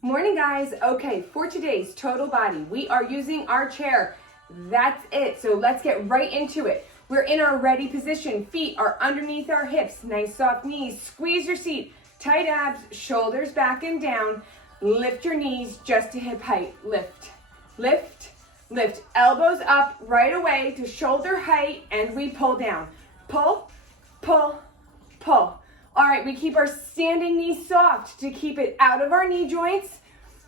Morning, guys. Okay, for today's total body, we are using our chair. That's it. So let's get right into it. We're in our ready position. Feet are underneath our hips. Nice soft knees. Squeeze your seat. Tight abs, shoulders back and down. Lift your knees just to hip height. Lift, lift, lift. Elbows up right away to shoulder height, and we pull down. Pull, pull, pull. All right, we keep our standing knees soft to keep it out of our knee joints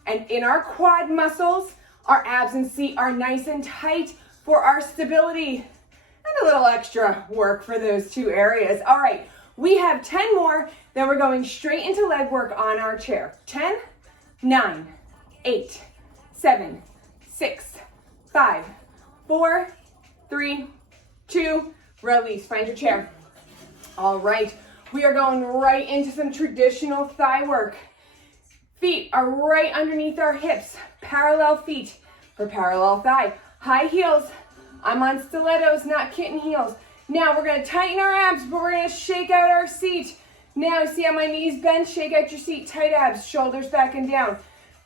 and in our quad muscles. Our abs and seat are nice and tight for our stability and a little extra work for those two areas. All right, we have 10 more, then we're going straight into leg work on our chair. 10, 9, 8, 7, 6, 5, 4, 3, 2, release. Find your chair. All right. We are going right into some traditional thigh work. Feet are right underneath our hips. Parallel feet for parallel thigh. High heels. I'm on stilettos, not kitten heels. Now we're going to tighten our abs, but we're going to shake out our seat. Now see how my knees bend? Shake out your seat. Tight abs, shoulders back and down.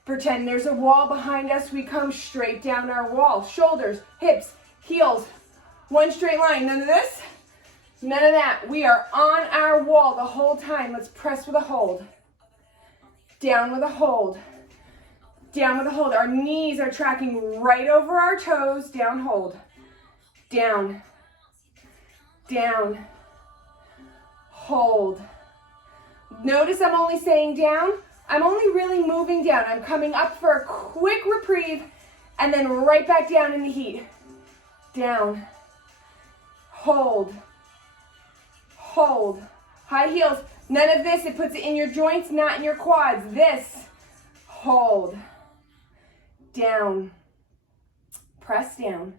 Pretend there's a wall behind us. We come straight down our wall. Shoulders, hips, heels. One straight line. None of this. None of that. We are on our wall the whole time. Let's press with a hold. Down with a hold. Down with a hold. Our knees are tracking right over our toes. Down, hold. Down. Down. Hold. Notice I'm only saying down. I'm only really moving down. I'm coming up for a quick reprieve and then right back down in the heat. Down. Hold. Hold. High heels. None of this. It puts it in your joints, not in your quads. This. Hold. Down. Press down.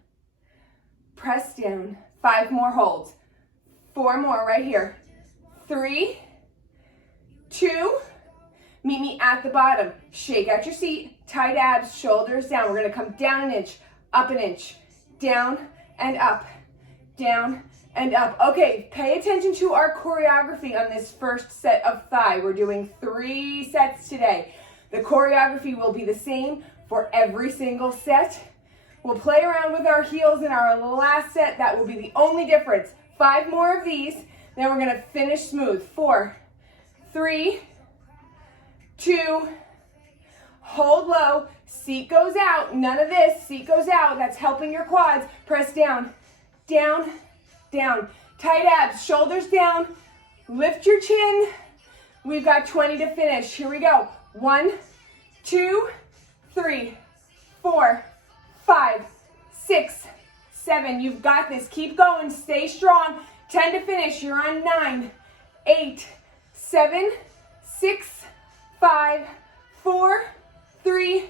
Press down. 5 more holds. 4 more right here. 3, 2. Meet me at the bottom. Shake out your seat. Tight abs, shoulders down. We're going to come down an inch, up an inch, down and up, down and up. Okay, pay attention to our choreography on this first set of thigh. We're doing 3 sets today. The choreography will be the same for every single set. We'll play around with our heels in our last set. That will be the only difference. 5 more of these, then we're gonna finish smooth. 4, 3, 2, hold low, seat goes out. None of this, seat goes out. That's helping your quads. Press down, down, down. Tight abs, shoulders down. Lift your chin. We've got 20 to finish. Here we go. 1, 2, 3, 4, 5, 6, 7. You've got this. Keep going. Stay strong. 10 to finish. You're on 9, 8, 7, 6, 5, 4, 3,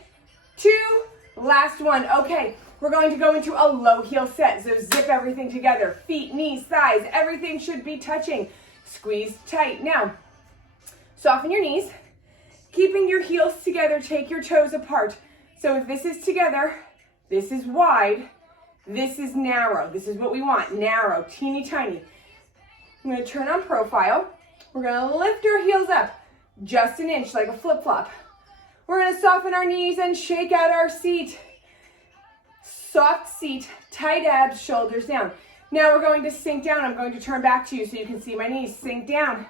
2. Last one. Okay. We're going to go into a low heel set, so zip everything together. Feet, knees, thighs, everything should be touching. Squeeze tight. Now, soften your knees. Keeping your heels together, take your toes apart. So if this is together, this is wide, this is narrow. This is what we want, narrow, teeny tiny. I'm going to turn on profile. We're going to lift our heels up just an inch like a flip-flop. We're going to soften our knees and shake out our seat. Soft seat, tight abs, shoulders down. Now we're going to sink down. I'm going to turn back to you so you can see my knees. Sink down.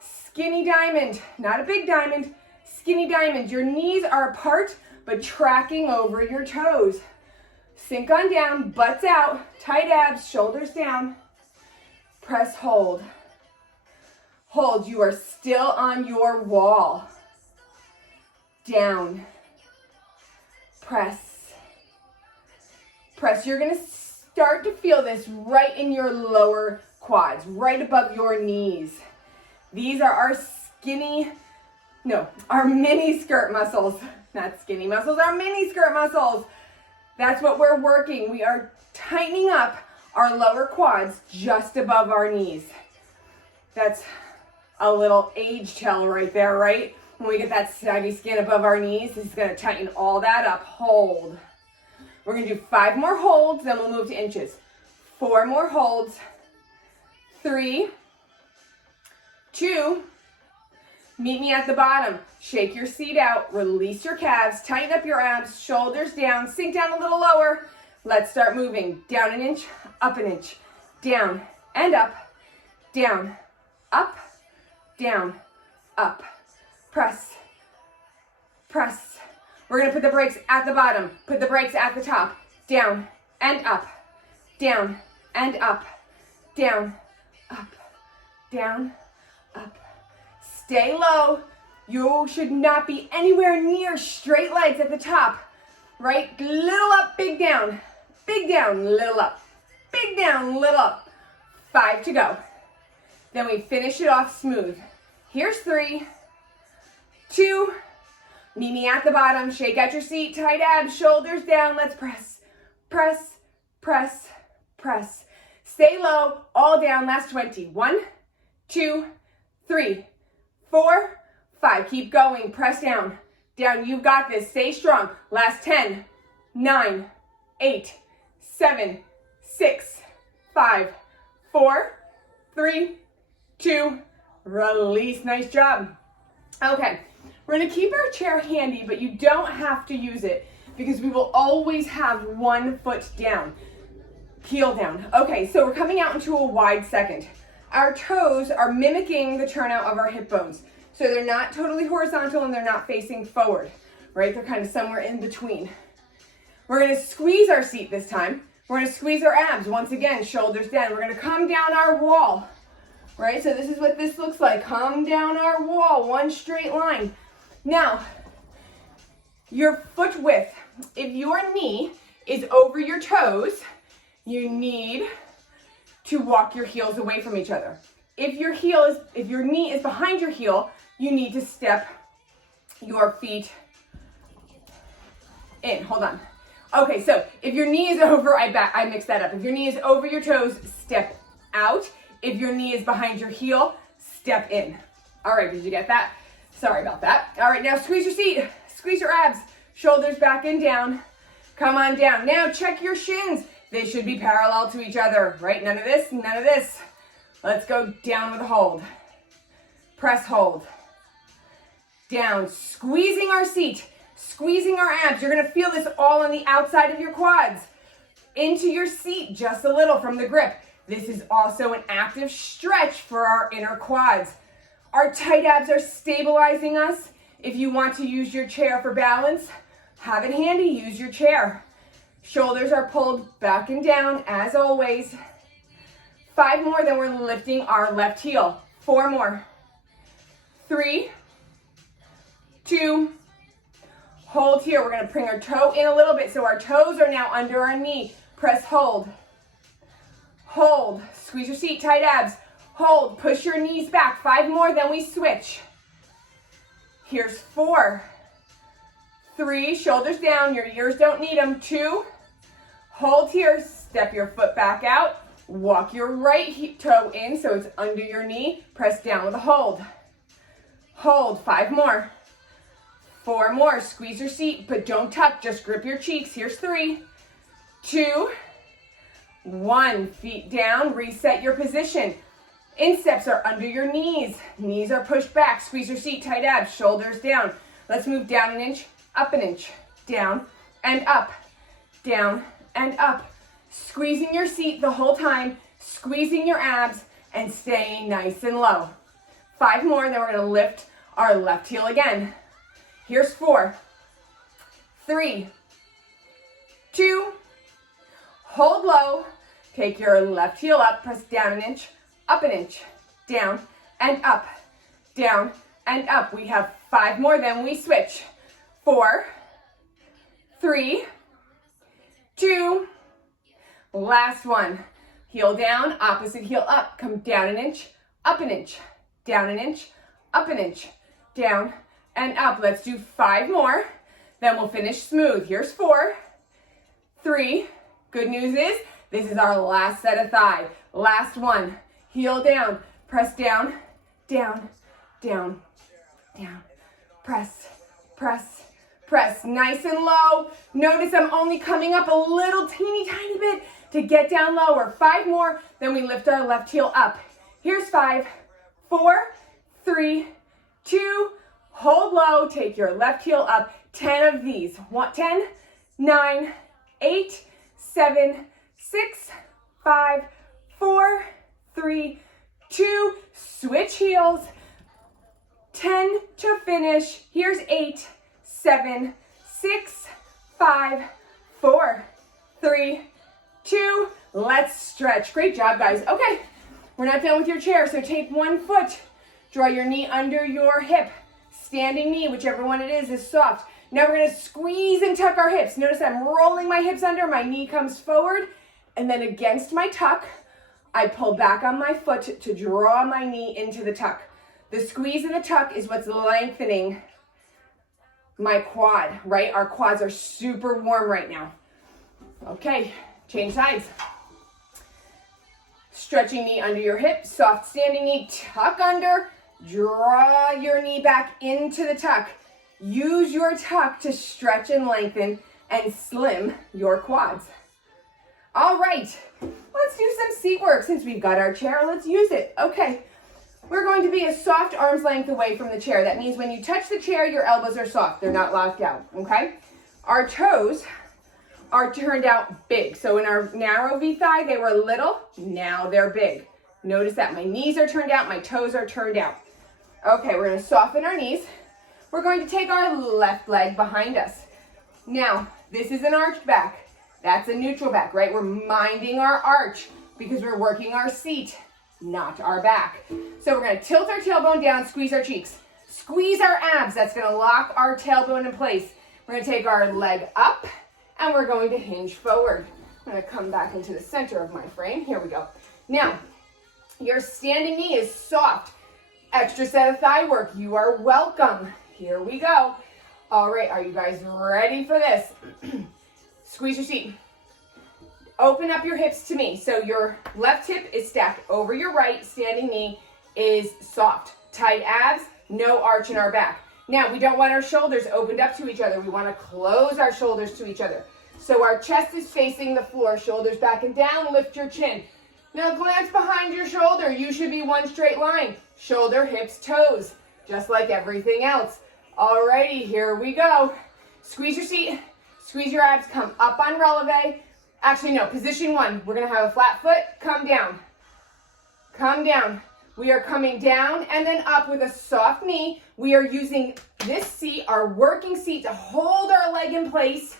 Skinny diamond, not a big diamond. Skinny diamond. Your knees are apart, but tracking over your toes. Sink on down, butts out, tight abs, shoulders down. Press, hold. Hold. You are still on your wall. Down. Press. Press. You're going to start to feel this right in your lower quads, right above your knees. These are our our mini skirt muscles. Not skinny muscles, our mini skirt muscles. That's what we're working. We are tightening up our lower quads just above our knees. That's a little age tell right there, right? When we get that saggy skin above our knees, this is going to tighten all that up. Hold. We're going to do 5 more holds, then we'll move to inches. 4 more holds. 3, 2, Meet me at the bottom. Shake your seat out, release your calves, tighten up your abs, shoulders down, sink down a little lower. Let's start moving. Down an inch, up an inch, down and up, down, up, down, up. Press, press. We're gonna put the brakes at the bottom, put the brakes at the top, down and up, down and up, down, up, down, up. Stay low. You should not be anywhere near straight legs at the top, right? Little up, big down, little up, big down, little up. 5 to go. Then we finish it off smooth. Here's 3, 2, meet me at the bottom, shake out your seat, tight abs, shoulders down, let's press, press, press, press. Stay low, all down, last 20. 1, 2, 3, 4, 5. Keep going, press down, down, you've got this, stay strong. Last 10, 9, 8, 7, 6, 5, 4, 3, 2, release, nice job. Okay, we're gonna keep our chair handy, but you don't have to use it because we will always have one foot down, heel down. Okay, so we're coming out into a wide second. Our toes are mimicking the turnout of our hip bones. So they're not totally horizontal and they're not facing forward, right? They're kind of somewhere in between. We're gonna squeeze our seat this time. We're gonna squeeze our abs. Once again, shoulders down. We're gonna come down our wall, right? So this is what this looks like. Come down our wall, one straight line. Now, your foot width. If your knee is over your toes, you need to walk your heels away from each other. If your knee is behind your heel, you need to step your feet in. Hold on. Okay, so if your knee is over, I mixed that up. If your knee is over your toes, step out. If your knee is behind your heel, step in. All right, did you get that? Sorry about that. All right, now squeeze your seat, squeeze your abs, shoulders back and down. Come on down. Now check your shins. They should be parallel to each other, right? None of this, none of this. Let's go down with a hold. Press, hold. Down, squeezing our seat, squeezing our abs. You're gonna feel this all on the outside of your quads. Into your seat, just a little from the grip. This is also an active stretch for our inner quads. Our tight abs are stabilizing us. If you want to use your chair for balance, have it handy, use your chair. Shoulders are pulled back and down, as always. 5 more, then we're lifting our left heel. 4 more. 3, 2, hold here. We're gonna bring our toe in a little bit, so our toes are now under our knee. Press, hold. Hold, squeeze your seat, tight abs. Hold, push your knees back. 5 more, then we switch. Here's 4, 3, shoulders down, your ears don't need them. 2, hold here, step your foot back out. Walk your right toe in so it's under your knee. Press down with a hold. Hold, 5 more. 4 more, squeeze your seat, but don't tuck, just grip your cheeks. Here's 3, 2, 1. Feet down, reset your position. Insteps are under your knees. Knees are pushed back. Squeeze your seat, tight abs, shoulders down. Let's move down an inch, up an inch, down and up, down and up. Squeezing your seat the whole time, squeezing your abs and staying nice and low. 5 more, then we're gonna lift our left heel again. Here's 4, 3, 2, hold low. Take your left heel up, press down an inch, up an inch, down and up, down and up. We have 5 more, then we switch. 4, 3, 2, last one. Heel down, opposite heel up. Come down an inch, up an inch, down an inch, up an inch, down and up. Let's do 5 more, then we'll finish smooth. Here's 4, 3. Good news is, this is our last set of thigh. Last one. Heel down, press down, down, down, down. Press, press, press. Nice and low. Notice I'm only coming up a little teeny tiny bit to get down lower. 5 more, then we lift our left heel up. Here's 5, 4, 3, 2, hold low, take your left heel up, 10 of these. 10, 9, 8, 7, 6, 5, 4, 3, 2, switch heels. 10 to finish. Here's 8, 7, 6, 5, 4, 3, 2. Let's stretch. Great job, guys. Okay, we're not done with your chair, so take one foot. Draw your knee under your hip. Standing knee, whichever one it is soft. Now we're going to squeeze and tuck our hips. Notice I'm rolling my hips under. My knee comes forward, and then against my tuck, I pull back on my foot to draw my knee into the tuck. The squeeze and the tuck is what's lengthening my quad, right? Our quads are super warm right now. Okay, change sides. Stretching knee under your hip, soft standing knee, tuck under, draw your knee back into the tuck. Use your tuck to stretch and lengthen and slim your quads. All right, let's do some seat work. Since we've got our chair, let's use it. Okay, we're going to be a soft arm's length away from the chair. That means when you touch the chair, your elbows are soft. They're not locked out, okay? Our toes are turned out big. So in our narrow V thigh, they were little. Now they're big. Notice that my knees are turned out, my toes are turned out. Okay, we're gonna soften our knees. We're going to take our left leg behind us. Now, this is an arched back. That's a neutral back, right? We're minding our arch because we're working our seat, not our back. So we're gonna tilt our tailbone down, squeeze our cheeks. Squeeze our abs, that's gonna lock our tailbone in place. We're gonna take our leg up and we're going to hinge forward. I'm gonna come back into the center of my frame. Here we go. Now, your standing knee is soft. Extra set of thigh work, you are welcome. Here we go. All right, are you guys ready for this? Squeeze your seat. Open up your hips to me. So your left hip is stacked over your right, standing knee is soft. Tight abs, no arch in our back. Now, we don't want our shoulders opened up to each other. We want to close our shoulders to each other. So our chest is facing the floor, shoulders back and down, lift your chin. Now glance behind your shoulder. You should be one straight line. Shoulder, hips, toes, just like everything else. Alrighty, here we go. Squeeze your seat, squeeze your abs, come up on releve. Actually, no, position 1. We're gonna have a flat foot, come down. Come down. We are coming down and then up with a soft knee. We are using this seat, our working seat, to hold our leg in place.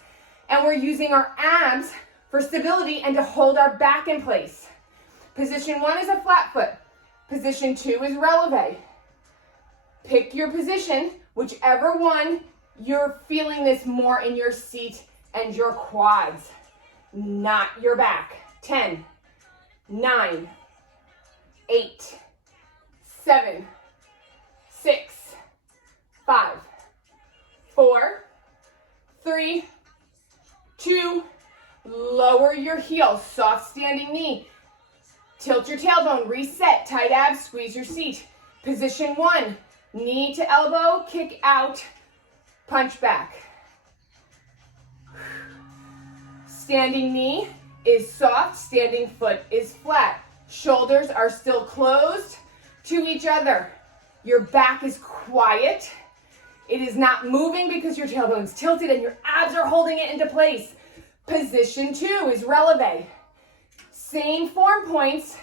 And we're using our abs for stability and to hold our back in place. Position 1 is a flat foot. Position 2 is releve. Pick your position, whichever one you're feeling this more in your seat and your quads, not your back. 10, 9, 8, 7, 6, 5, 4, 3, 2, lower your heel, soft standing knee. Tilt your tailbone, reset, tight abs, squeeze your seat. Position 1, knee to elbow, kick out, punch back. Standing knee is soft, standing foot is flat. Shoulders are still closed to each other. Your back is quiet. It is not moving because your tailbone's tilted and your abs are holding it into place. Position 2 is releve. Same form points,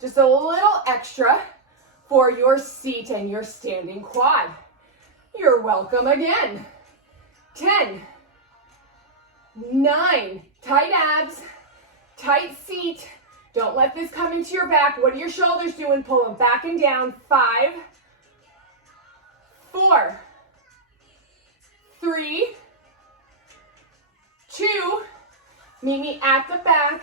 just a little extra for your seat and your standing quad. You're welcome again. 10, 9, tight abs, tight seat. Don't let this come into your back. What are your shoulders doing? Pull them back and down. 5, 4, 3, 2, meet me at the back.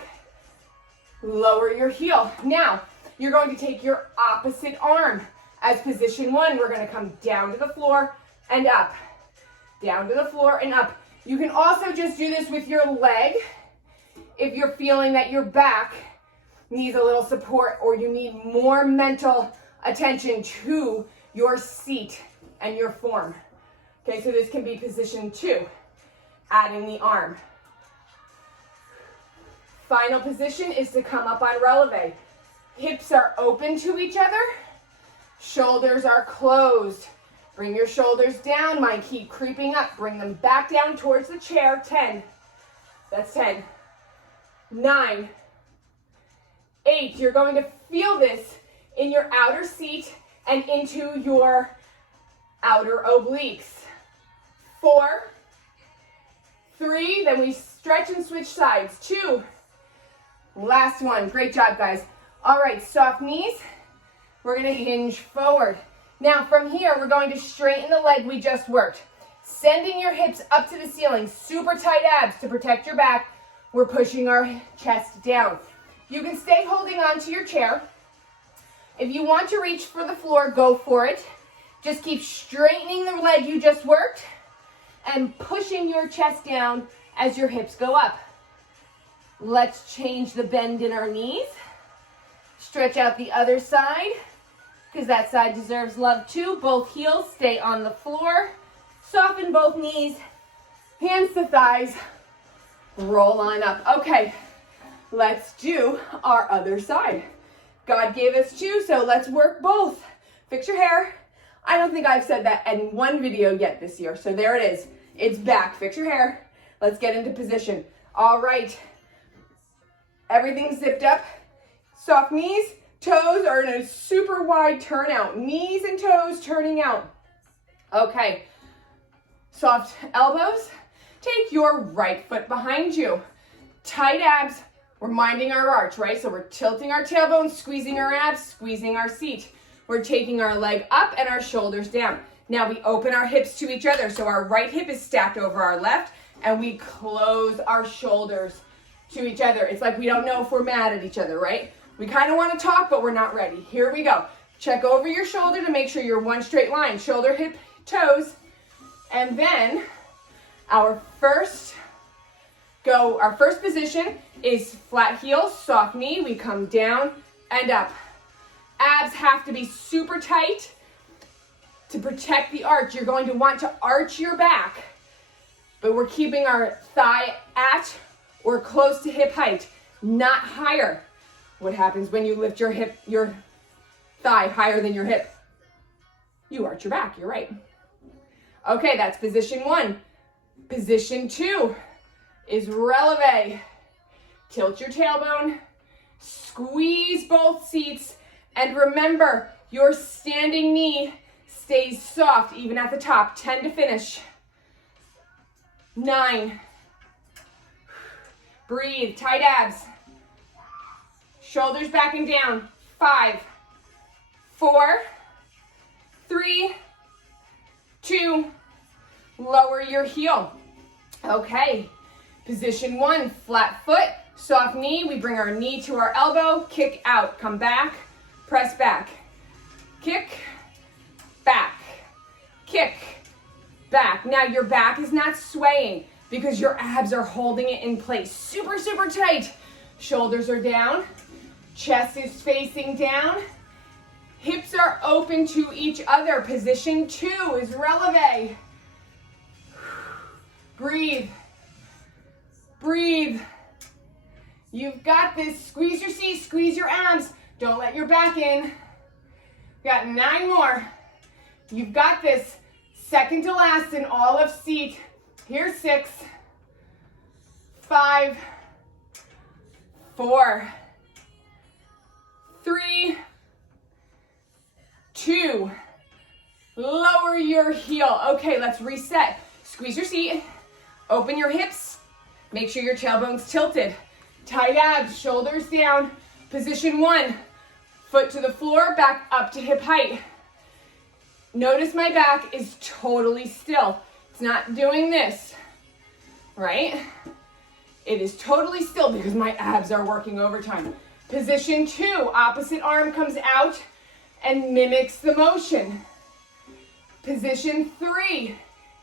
Lower your heel. Now, you're going to take your opposite arm as position 1. We're going to come down to the floor and up. Down to the floor and up. You can also just do this with your leg if you're feeling that your back needs a little support or you need more mental attention to your seat and your form. Okay, so this can be position 2, adding the arm. Final position is to come up on releve. Hips are open to each other. Shoulders are closed. Bring your shoulders down. Mine keep creeping up. Bring them back down towards the chair. 10. That's 10. 9. 8. You're going to feel this in your outer seat and into your outer obliques. 4. 3. Then we stretch and switch sides. 2. Last one. Great job, guys. All right, soft knees. We're going to hinge forward. Now, from here, we're going to straighten the leg we just worked. Sending your hips up to the ceiling. Super tight abs to protect your back. We're pushing our chest down. You can stay holding on to your chair. If you want to reach for the floor, go for it. Just keep straightening the leg you just worked and pushing your chest down as your hips go up. Let's change the bend in our knees. Stretch out the other side because that side deserves love too. Both heels stay on the floor. Soften both knees, hands to thighs, roll on up. Okay, let's do our other side. God gave us two, so let's work both. Fix your hair. I don't think I've said that in one video yet this year, so there it is. It's back. Fix your hair. Let's get into position. All right. Everything's zipped up. Soft knees, toes are in a super wide turnout. Knees and toes turning out. Okay. Soft elbows. Take your right foot behind you. Tight abs. We're minding our arch, right? So we're tilting our tailbone, squeezing our abs, squeezing our seat. We're taking our leg up and our shoulders down. Now we open our hips to each other. So our right hip is stacked over our left and we close our shoulders to each other. It's like we don't know if we're mad at each other, right? We kind of want to talk, but we're not ready. Here we go. Check over your shoulder to make sure you're one straight line. Shoulder, hip, toes. And then our first position is flat heels, soft knee. We come down and up. Abs have to be super tight to protect the arch. You're going to want to arch your back, but we're keeping our thigh at or close to hip height, not higher. What happens when you lift your thigh higher than your hip? You arch your back, you're right. Okay, that's position 1. Position 2 is releve. Tilt your tailbone, squeeze both seats, and remember, your standing knee stays soft even at the top. 10 to finish. 9. Breathe, tight abs. Shoulders back and down. 5, 4, 3, 2, lower your heel. Okay, position 1, flat foot, soft knee. We bring our knee to our elbow, kick out, come back, press back. Kick, back, kick, back. Now your back is not swaying because your abs are holding it in place. Super, super tight. Shoulders are down, chest is facing down, hips are open to each other. Position 2 is releve. Breathe, breathe. You've got this. Squeeze your seat, squeeze your abs. Don't let your back in. Got 9 more. You've got this. Second to last in all of seat. Here's 6, 5, 4, 3, 2. Lower your heel. Okay, let's reset. Squeeze your seat. Open your hips. Make sure your tailbone's tilted. Tight abs, shoulders down. Position 1. Foot to the floor, back up to hip height. Notice my back is totally still. It's not doing this, right? It is totally still because my abs are working overtime. Position 2, opposite arm comes out and mimics the motion. Position 3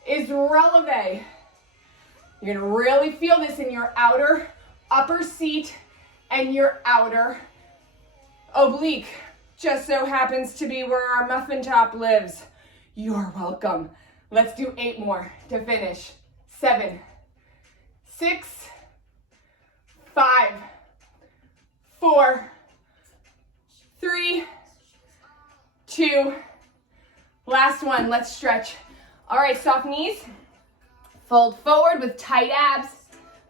is releve. You're gonna really feel this in your outer upper seat and your outer oblique. Just so happens to be where our muffin top lives. You're welcome. Let's do 8 more to finish. 7, 6, 5, 4, 3, 2, Last one, let's stretch. All right, soft knees. Fold forward with tight abs.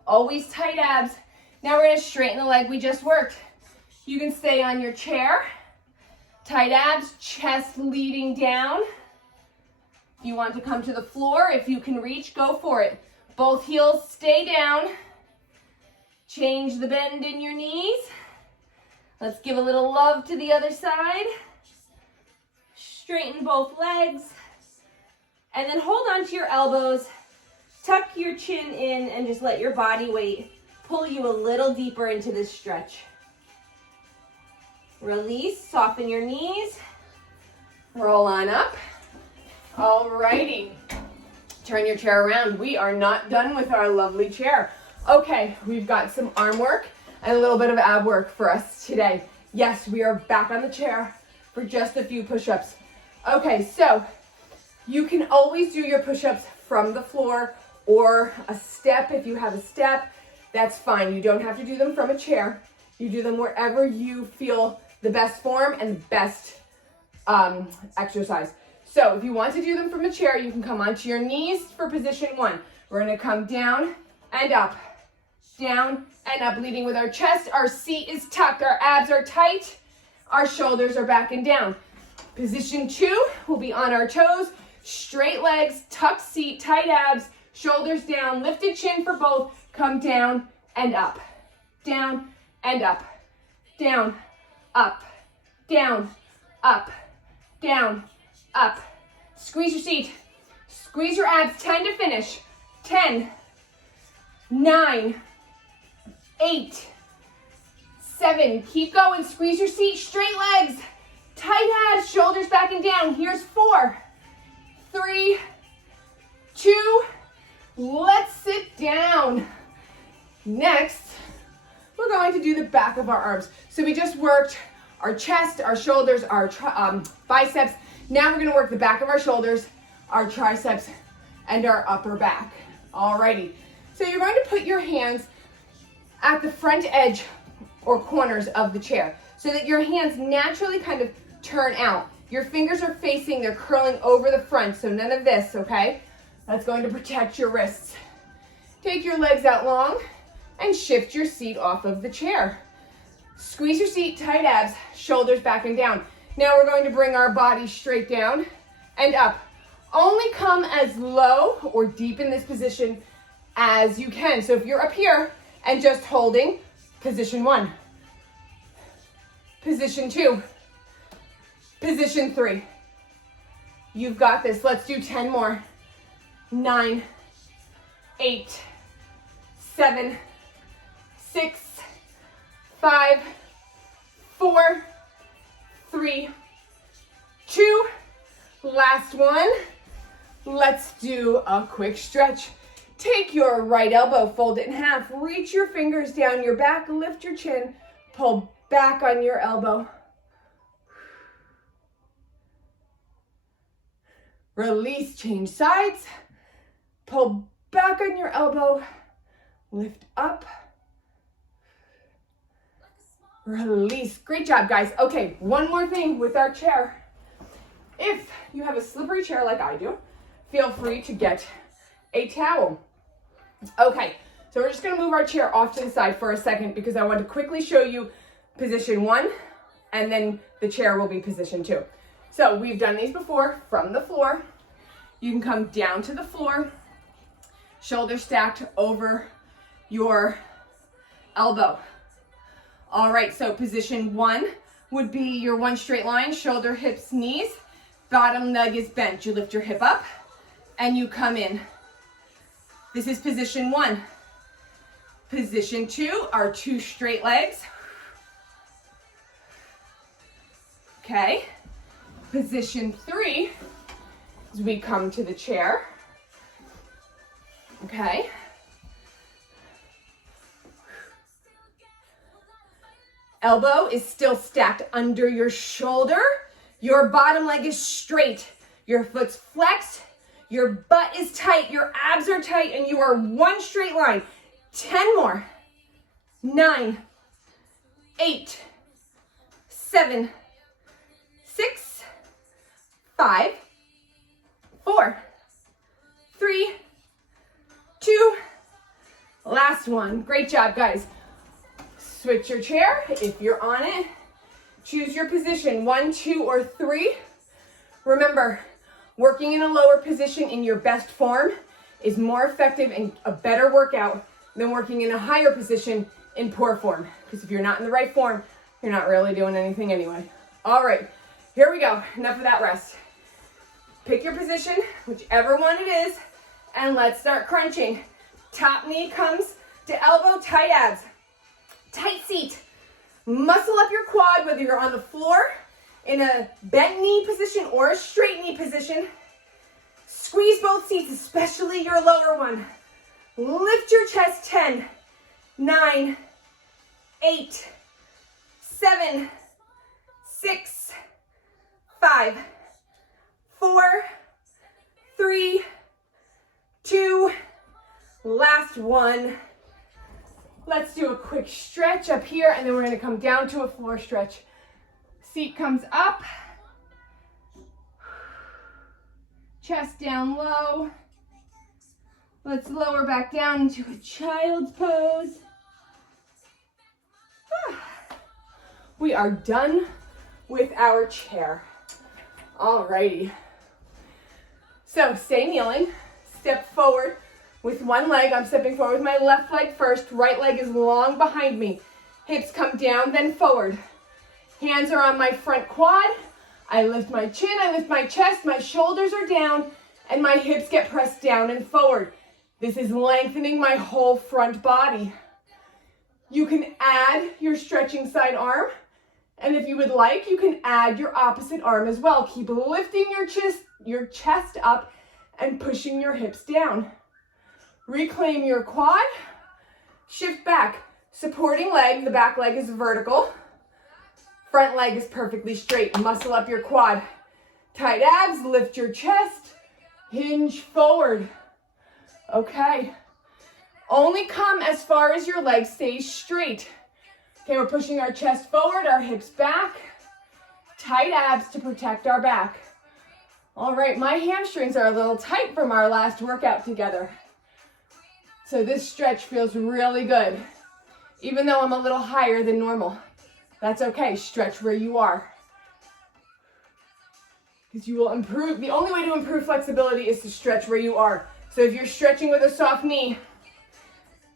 Always tight abs. Now we're gonna straighten the leg we just worked. You can stay on your chair. Tight abs, chest leading down. If you want to come to the floor, if you can reach, go for it. Both heels stay down. Change the bend in your knees. Let's give a little love to the other side. Straighten both legs. And then hold on to your elbows. Tuck your chin in and just let your body weight pull you a little deeper into this stretch. Release, soften your knees. Roll on up. Alrighty. Turn your chair around. We are not done with our lovely chair. Okay, we've got some arm work and a little bit of ab work for us today. Yes, we are back on the chair for just a few push-ups. Okay, so you can always do your push-ups from the floor or a step if you have a step. That's fine. You don't have to do them from a chair. You do them wherever you feel the best form and the best exercise. So if you want to do them from a chair, you can come onto your knees for position one. We're gonna come down and up, leading with our chest. Our seat is tucked, our abs are tight, our shoulders are back and down. Position two, we'll be on our toes, straight legs, tucked seat, tight abs, shoulders down, lifted chin for both, come down and up, down and up, down, up, down, up, down, up. Squeeze your seat. Squeeze your abs. 10 to finish. 10, 9, 8, 7. Keep going. Squeeze your seat. Straight legs. Tight abs. Shoulders back and down. Here's 4, 3, 2. Let's sit down. Next, we're going to do the back of our arms. So we just worked our chest, our shoulders, our biceps. Now we're gonna work the back of our shoulders, our triceps, and our upper back. Alrighty. So you're going to put your hands at the front edge or corners of the chair so that your hands naturally kind of turn out. Your fingers are facing, they're curling over the front, so none of this, okay? That's going to protect your wrists. Take your legs out long and shift your seat off of the chair. Squeeze your seat, tight abs, shoulders back and down. Now we're going to bring our body straight down and up. Only come as low or deep in this position as you can. So if you're up here and just holding, position 1, position 2, position 3. You've got this. Let's do 10 more. 9, 8, 7, 6, 5, 4, 3, 2, last one. Let's do a quick stretch. Take your right elbow, fold it in half, reach your fingers down your back, lift your chin, pull back on your elbow. Release, change sides, pull back on your elbow, lift up. Release. Great job, guys. Okay, one more thing with our chair. If you have a slippery chair like I do, feel free to get a towel. Okay, so we're just going to move our chair off to the side for a second because I want to quickly show you position 1 and then the chair will be position 2. So we've done these before from the floor. You can come down to the floor, shoulders stacked over your elbow. All right, so position 1 would be your one straight line, shoulder, hips, knees. Bottom leg is bent. You lift your hip up and you come in. This is position 1. Position 2 are 2 straight legs. Okay. Position 3 is we come to the chair. Okay. Elbow is still stacked under your shoulder. Your bottom leg is straight. Your foot's flexed. Your butt is tight. Your abs are tight and you are one straight line. 10 more. 9, 8, 7, 6, 5, 4, 3, 2, last one. Great job, guys. Switch your chair if you're on it. Choose your position, 1, 2, or 3. Remember, working in a lower position in your best form is more effective and a better workout than working in a higher position in poor form. Because if you're not in the right form, you're not really doing anything anyway. All right, here we go. Enough of that rest. Pick your position, whichever one it is, and let's start crunching. Top knee comes to elbow, tight abs. Tight seat. Muscle up your quad, whether you're on the floor, in a bent knee position or a straight knee position. Squeeze both seats, especially your lower one. Lift your chest, 10, 9, 8, 7, 6, 5, 4, 3, 2, last one. Let's do a quick stretch up here, and then we're gonna come down to a floor stretch. Seat comes up. Chest down low. Let's lower back down into a child's pose. We are done with our chair. Alrighty. So stay kneeling, step forward with one leg. I'm stepping forward with my left leg first. Right leg is long behind me. Hips come down, then forward. Hands are on my front quad. I lift my chin, I lift my chest, my shoulders are down, and my hips get pressed down and forward. This is lengthening my whole front body. You can add your stretching side arm, and if you would like, you can add your opposite arm as well. Keep lifting your chest up and pushing your hips down. Reclaim your quad, shift back. Supporting leg, the back leg is vertical. Front leg is perfectly straight. Muscle up your quad. Tight abs, lift your chest, hinge forward. Okay. Only come as far as your leg stays straight. Okay, we're pushing our chest forward, our hips back. Tight abs to protect our back. All right, my hamstrings are a little tight from our last workout together. So this stretch feels really good, even though I'm a little higher than normal. That's okay, stretch where you are. Because you will improve, the only way to improve flexibility is to stretch where you are. So if you're stretching with a soft knee,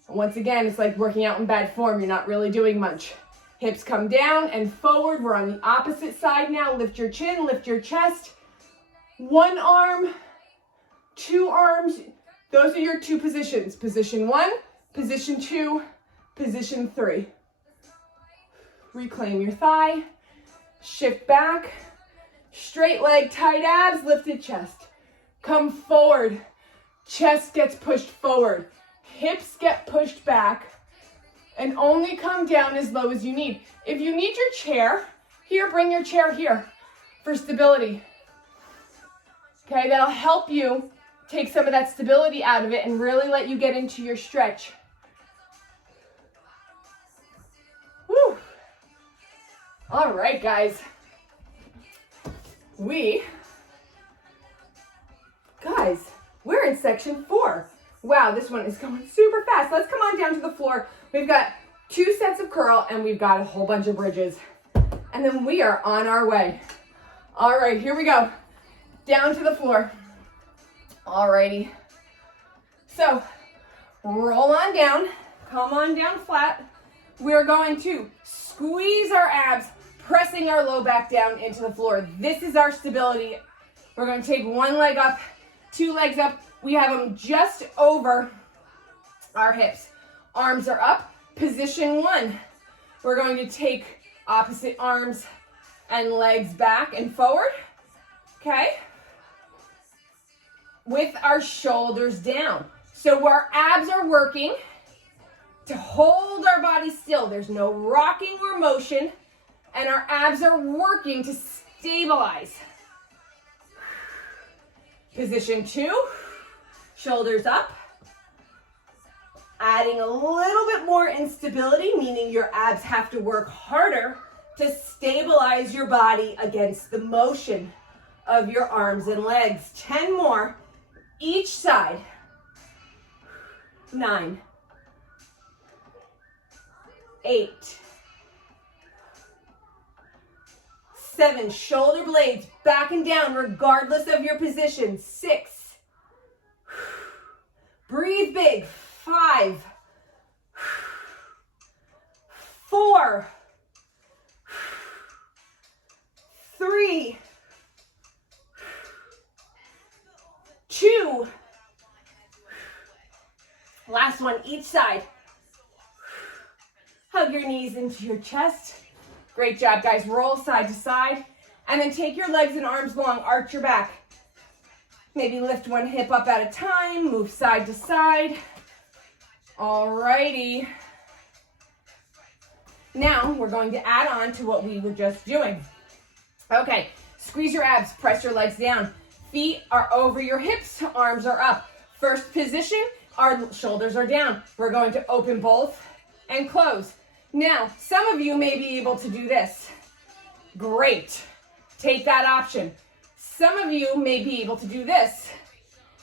once again, it's like working out in bad form, you're not really doing much. Hips come down and forward, we're on the opposite side now. Lift your chin, lift your chest. One arm, two arms, those are your two positions. Position 1, position 2, position 3. Reclaim your thigh, shift back, straight leg, tight abs, lifted chest. Come forward, chest gets pushed forward, hips get pushed back, and only come down as low as you need. If you need your chair, here, bring your chair here for stability. Okay, that'll help you take some of that stability out of it and really let you get into your stretch. Woo! All right, guys. We're in section 4. Wow, this one is going super fast. Let's come on down to the floor. We've got 2 sets of curl and we've got a whole bunch of bridges. And then we are on our way. All right, here we go. Down to the floor. Alrighty. So, roll on down. Come on down flat. We're going to squeeze our abs, pressing our low back down into the floor. This is our stability. We're going to take one leg up, 2 legs up. We have them just over our hips. Arms are up. Position 1. We're going to take opposite arms and legs back and forward. Okay? With our shoulders down. So our abs are working to hold our body still. There's no rocking or motion. And our abs are working to stabilize. Position 2, shoulders up. Adding a little bit more instability, meaning your abs have to work harder to stabilize your body against the motion of your arms and legs. 10 more each side. 9, 8, 7, shoulder blades back and down regardless of your position. 6, breathe big. 5, 4, 3, 2, last one each side. Hug your knees into your chest. Great job, guys. Roll side to side. And then take your legs and arms long. Arch your back. Maybe lift one hip up at a time. Move side to side. Alrighty. Now we're going to add on to what we were just doing. Okay, squeeze your abs. Press your legs down. Feet are over your hips. Arms are up. First position, our shoulders are down. We're going to open both and close. Now, some of you may be able to do this. Great. Take that option. Some of you may be able to do this,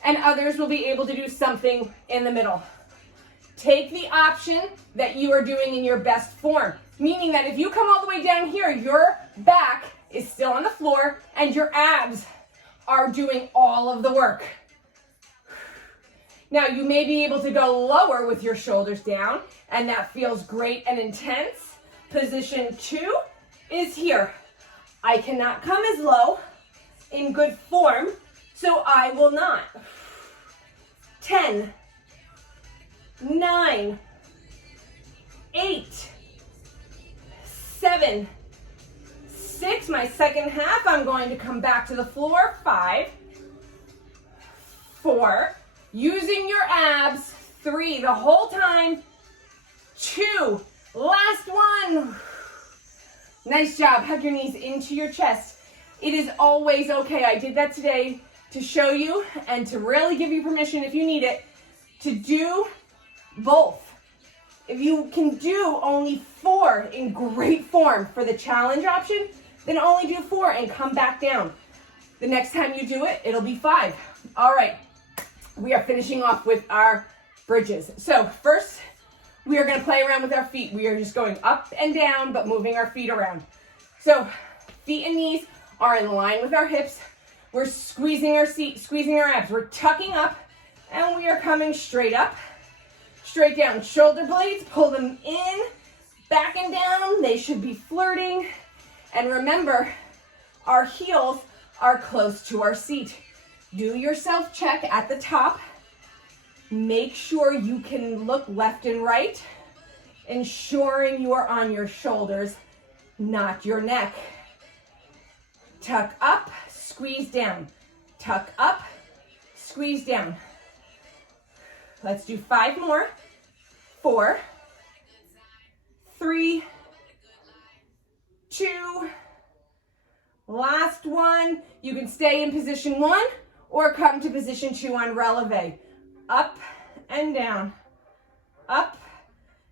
and others will be able to do something in the middle. Take the option that you are doing in your best form, meaning that if you come all the way down here, your back is still on the floor and your abs are doing all of the work. Now, you may be able to go lower with your shoulders down, and that feels great and intense. Position 2 is here. I cannot come as low in good form, so I will not. 10, 9, 8, 7, 6. My second half, I'm going to come back to the floor. 5, 4, using your abs. 3, the whole time. 2, last one. Nice job. Hug your knees into your chest. It is always okay. I did that today to show you and to really give you permission, if you need it, to do both. If you can do only 4 in great form for the challenge option, then only do 4 and come back down. The next time you do it, it'll be 5. All right, we are finishing off with our bridges. So first, we are going to play around with our feet. We are just going up and down, but moving our feet around. So feet and knees are in line with our hips. We're squeezing our seat, squeezing our abs. We're tucking up, and we are coming straight up, straight down. Shoulder blades, pull them in, back and down. They should be flirting. And remember, our heels are close to our seat. Do your self-check at the top. Make sure you can look left and right, ensuring you are on your shoulders, not your neck. Tuck up, squeeze down. Tuck up, squeeze down. Let's do 5 more. 4, 3, 2, last one. You can stay in position 1 or come to position 2 on releve. Up and down, up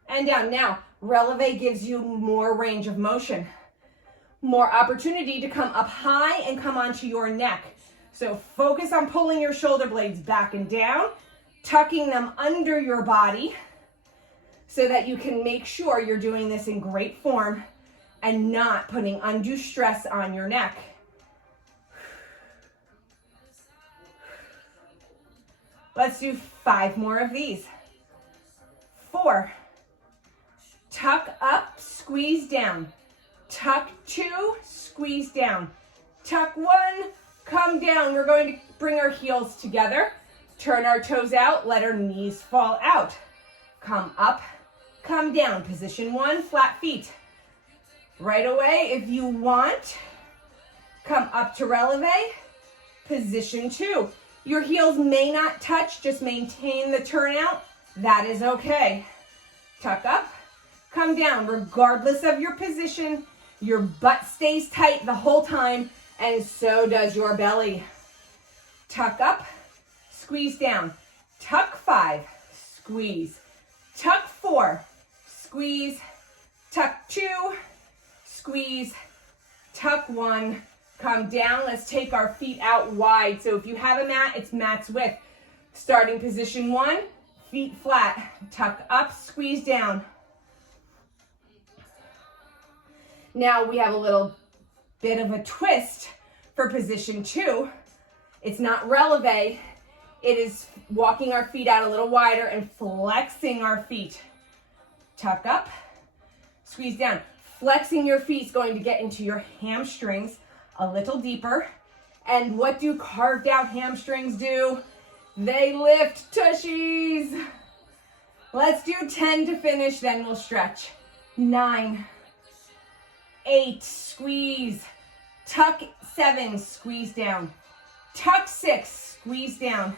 and down. Now, releve gives you more range of motion, more opportunity to come up high and come onto your neck. So focus on pulling your shoulder blades back and down, tucking them under your body so that you can make sure you're doing this in great form and not putting undue stress on your neck. Let's do 5 more of these. 4, tuck up, squeeze down. Tuck 2, squeeze down. Tuck 1, come down. We're going to bring our heels together, turn our toes out, let our knees fall out. Come up, come down. Position 1, flat feet. Right away, if you want, come up to releve. Position 2. Your heels may not touch, just maintain the turnout. That is okay. Tuck up, come down. Regardless of your position, your butt stays tight the whole time, and so does your belly. Tuck up, squeeze down. Tuck 5, squeeze. Tuck 4, squeeze. Tuck 2, squeeze. Tuck 1, Come down. Let's take our feet out wide. So if you have a mat, it's mat's width. Starting position 1, feet flat. Tuck up, squeeze down. Now we have a little bit of a twist for position 2. It's not releve. It is walking our feet out a little wider and flexing our feet. Tuck up, squeeze down. Flexing your feet is going to get into your hamstrings a little deeper. And what do carved out hamstrings do? They lift, tushies. Let's do 10 to finish, then we'll stretch. 9, 8, squeeze. Tuck 7, squeeze down. Tuck 6, squeeze down.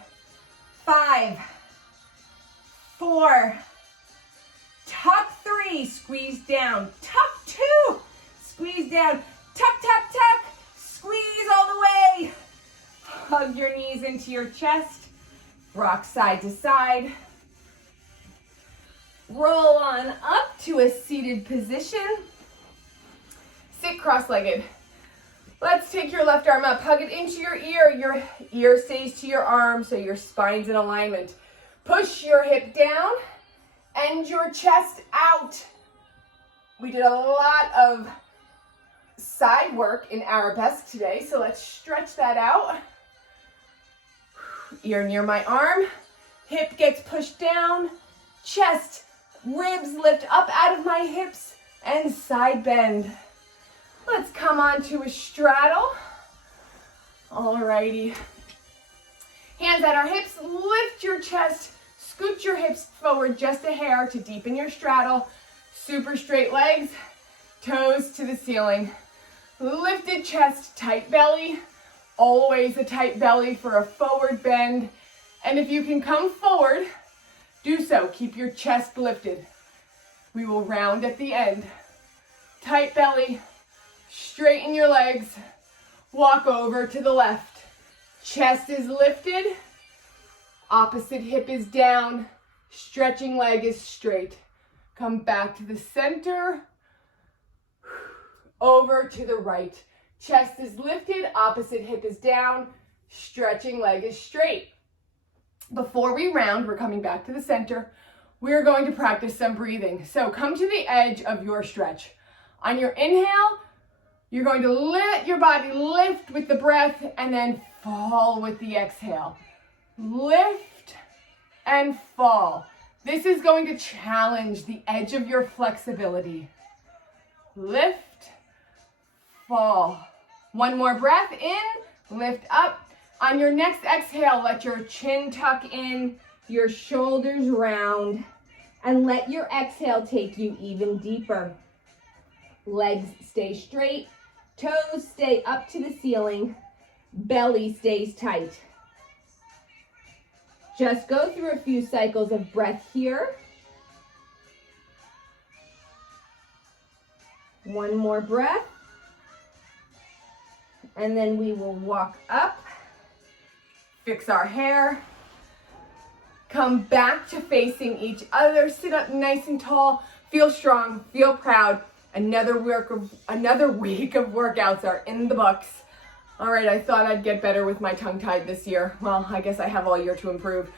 5, 4, tuck 3, squeeze down. Tuck 2, squeeze down. Tuck, tuck, tuck, squeeze all the way. Hug your knees into your chest. Rock side to side. Roll on up to a seated position. Sit cross-legged. Let's take your left arm up. Hug it into your ear. Your ear stays to your arm so your spine's in alignment. Push your hip down and your chest out. We did a lot of side work in arabesque today, so let's stretch that out. Ear near my arm. Hip gets pushed down. Chest, ribs lift up out of my hips and side bend. Let's come on to a straddle. Alrighty. Hands at our hips, lift your chest, scoot your hips forward just a hair to deepen your straddle. Super straight legs, toes to the ceiling. Lifted chest, tight belly. Always a tight belly for a forward bend. And if you can come forward, do so. Keep your chest lifted. We will round at the end. Tight belly. Straighten your legs, walk over to the left. Chest is lifted, opposite hip is down, stretching leg is straight. Come back to the center, over to the right. Chest is lifted, opposite hip is down, stretching leg is straight. Before we round, we're coming back to the center. We're going to practice some breathing. So come to the edge of your stretch. On your inhale, you're going to let your body lift with the breath and then fall with the exhale. Lift and fall. This is going to challenge the edge of your flexibility. Lift, fall. One more breath in, lift up. On your next exhale, let your chin tuck in, your shoulders round, and let your exhale take you even deeper. Legs stay straight. Toes stay up to the ceiling, belly stays tight. Just go through a few cycles of breath here. One more breath. And then we will walk up, fix our hair, come back to facing each other, sit up nice and tall, feel strong, feel proud. Another week of workouts are in the books. All right, I thought I'd get better with my tongue tied this year. Well, I guess I have all year to improve.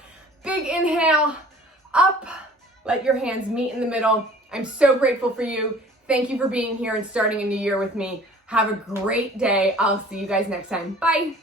Big inhale, up. Let your hands meet in the middle. I'm so grateful for you. Thank you for being here and starting a new year with me. Have a great day. I'll see you guys next time. Bye.